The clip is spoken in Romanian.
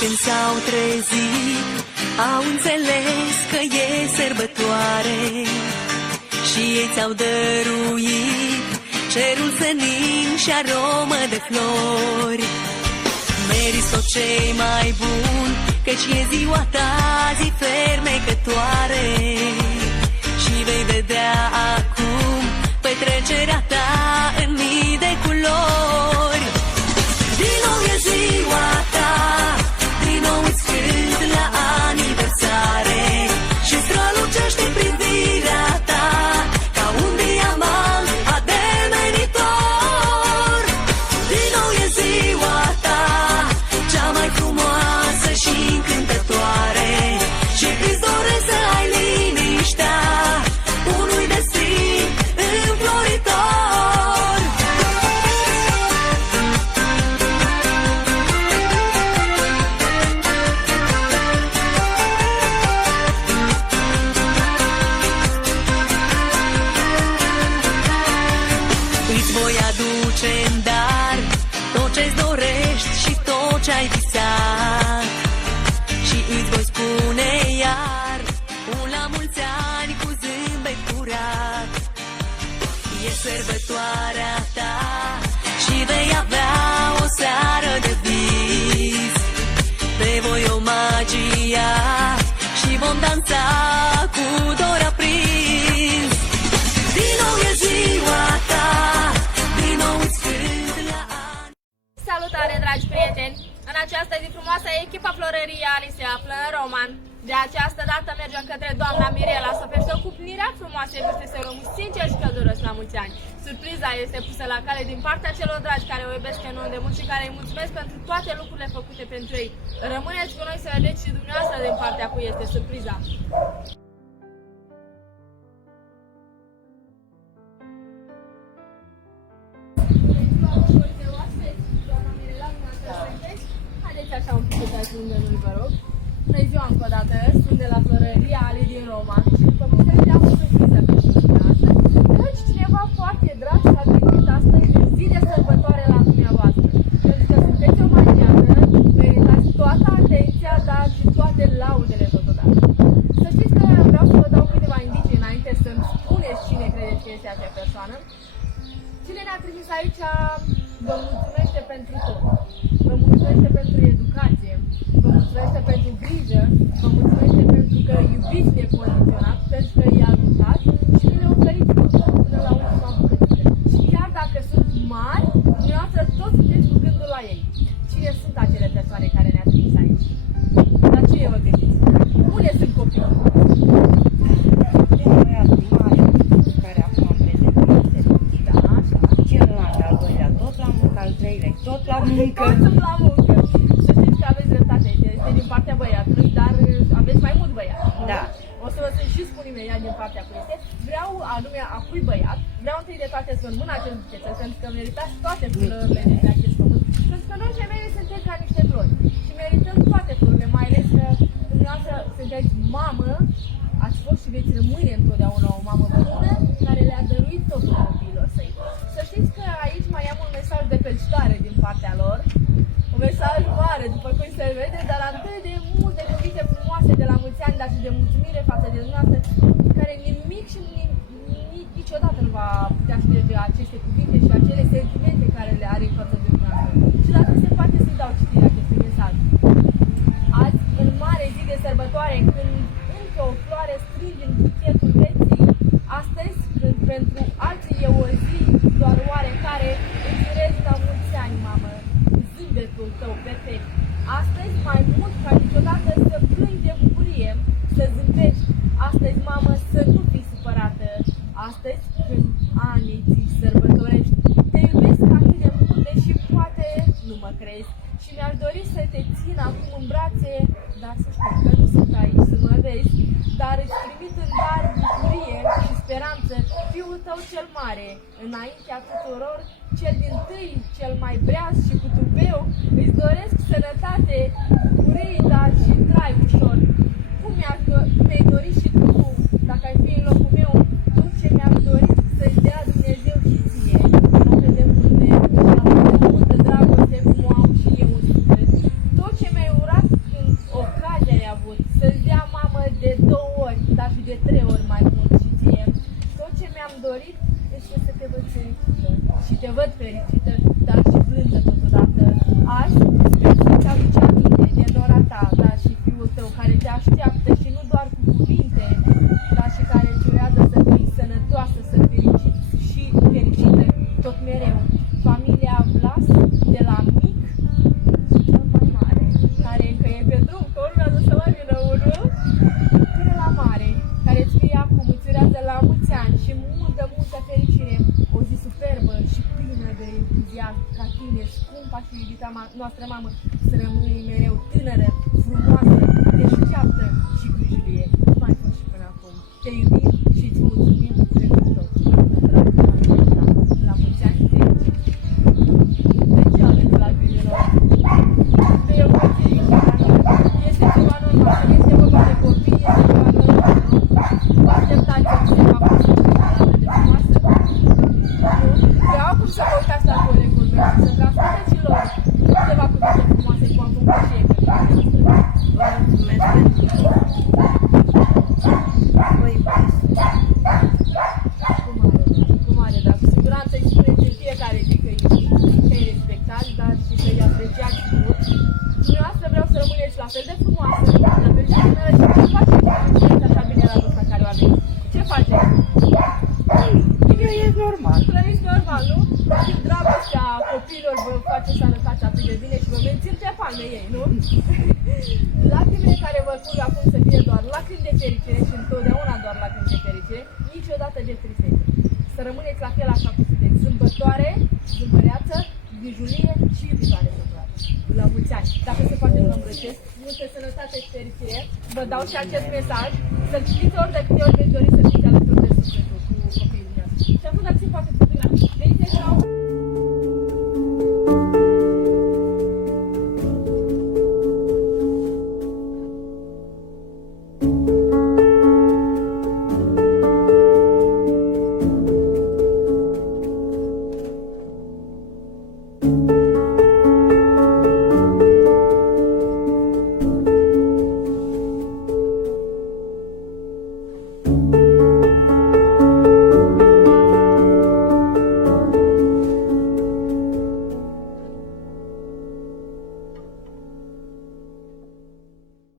când s-au trezit, au înțeles că e sărbătoare și ei ți-au dăruit cerul senin și aromă de flori. Meriți tot ce-i mai bun, căci e ziua ta, zi fermecătoare, și vei vedea acum petrecerea ta în mii de culori. Din nou e ziua ta, din nou îți cânt la aniversare și strălucește privirea ta ca un diamant ademenitor. Din nou e ziua ta, cea mai frumoasă și încântătoare, și îți doresc să ai liniștea unui destin înfloritor. Îți voi aduce în dar tot ce-ți dorești și tot ce-ai visat, și îți voi spune iar un la mulți ani cu zâmbet curat. E sărbătoarea ta și vei avea o seară de vis. Te voi omagia și vom dansa cu dor aprins. Din nou e ziua ta, din nou îți cânt la ani. Salutare, dragi prieteni! În această zi frumoasă, echipa Florăriei Ali se află în Roman. De această dată mergem către doamna Mirela să feștăm cu plinirea frumoasei vârste, să urăm sincer și călduros la mulți ani. Surpriza este pusă la cale din partea celor dragi care o iubesc enorm de mult și care îi mulțumesc pentru toate lucrurile făcute pentru ei. Rămâneți cu noi să vedeți și dumneavoastră din partea cui este surpriza. Haideți așa un pic să dați lângă noi, vă rog. Bună ziua încă o dată, sunt de la Florăria Ali din Roman și după cum se vedea o surpriză pentru dumneavoastră, căci cineva foarte drag s-a trecut astăzi de zi de sărbătoare la dumneavoastră. Pentru că sunteți o maniacă, meritați toată atenția, dar și toate laudele totodată. Să știți că vreau să vă dau câteva indicii înainte să-mi spuneți cine credeți că este acea persoană. Cine ne-a trimis aici vă mulțumește pentru tot. Vă mulțumește pentru educație, vă mulțumește pentru grijă, vă mulțumește pentru că iubiți necondiționat, pentru că îi ajutați și că le oferiți tot, până la ultima bucățică. Și chiar dacă sunt mari, dumneavoastră toți sunteți cu gândul la ei. Cine sunt acele persoane care ne-a trimis aici? La ce vă gândiți? Unde sunt copiii? Care acum prezent da, așa. Celălalt, al doilea, tot la muncă, al treilea, tot la muncă. Toți sunt la muncă. Să știți că aveți dreptate, este din partea băiatului, dar aveți mai mult băiat. Da. O să vă și spun imediat din partea cui este. Vreau anume a cui băiat, vreau întâi de toate să înmân acest buchetel, pentru că meritați toate florile de pe acest pământ, pentru că noi femeile suntem ca niște flori și merităm toate florile, mai ales că dumneavoastră sunteți mamă, ați fost și veți rămâne întotdeauna o mamă bună care le-a dăruit totul copiilor săi. Să știți că aici mai am un mesaj de felicitare din partea lor, un mesaj mare, după cum se vede, dar atât de multe cuvinte frumoase de la mulți ani, dar și de mulțumire față de dumneavoastră, care nimic și niciodată nu va putea șterge aceste cuvinte și acele sentimente care le are în față de dumneavoastră. Și dacă se poate să-i dau citire acestui mesaj. Azi, în mare zi de sărbătoare, când încă o floare strângi în buchetul vieții, astăzi, când pentru alții e o zi doar oarecare, îți urez la mulți ani, mamă, zâmbetul tău perfect. Astăzi, mai mult ca niciodată, să plângi de bucurie, să zâmbești. Astăzi, mamă, să nu fii supărată. Astăzi, când anii ți sărbătorești, te iubesc atât de mult, deși poate nu mă crezi. Și mi-aș dori să te țin acum în brațe, dar să știi că nu sunt aici să mă vezi, dar îți trimit în dar bucurie și speranță, fiul tău cel mare, înaintea tuturor, cel dintâi, cel mai breaz și cu tupeu, îți doresc sănătate, bucurii, dar și trai ușor. Cum mi-ai dorit și tu, dacă ai fi în locul meu, tot ce mi-am dorit să-i dea Dumnezeu și ție, atât de multe și atât de multă dragoste cum o am și eu în suflet. Tot ce mi-ai urat e pe drum, că urmează să mai vină unul. Până la mare, care îți fie acum, îți urează la mulți ani și multă fericire. O zi superbă și plină de entuziasm ca tine, scumpa și iubita noastră mamă, să rămâi mereu tânără, frumoasă, deșteaptă și grijulie, cum ai fost și până acum. Te iubim și îți mulțumim pentru tot. La mulți ani fericire. De ce aveți lacrimilor? De emoții? Este ceva normal, este vorba de copii, este ceva normal, nu? Vă așteptați să se facă o arată de frumoasă? Nu? Vreau acum să vă uitați la colegul meu și să transmiteți și lor câteva cuvinte frumoase, cum am făcut și ei pe mine. Vă mulțumesc pentru tot. Vă iubesc. Cum are, dar cu siguranță îi spuneți în fiecare zi că îi respectați, dar și că îi apreciați mult. Dumneavoastră vreau să rămâneți la fel de frumoasă, la fel și tânără și ce faceți când sunteți așa bine la vârsta care o aveți? Ce faceți? E normal. Trăiți normal, nu? Și dragostea copiilor vă face să arătați atât de bine și vă mențin pe palme ei, nu? Lacrimile care vă curg acum să fie doar lacrimi de fericire și întotdeauna doar lacrimi de fericire, niciodată de tristețe. Să rămâneți la fel așa cum sunteți, zâmbătoare, zâmbăreață, grijulie și iubitoare de toate. La mulți ani. Dacă se poate vă îmbrăcesc, multă sănătate și fericire, vă dau și acest mesaj, să-l citiți ori de câte ori veți dori să fiți alături de sufletul.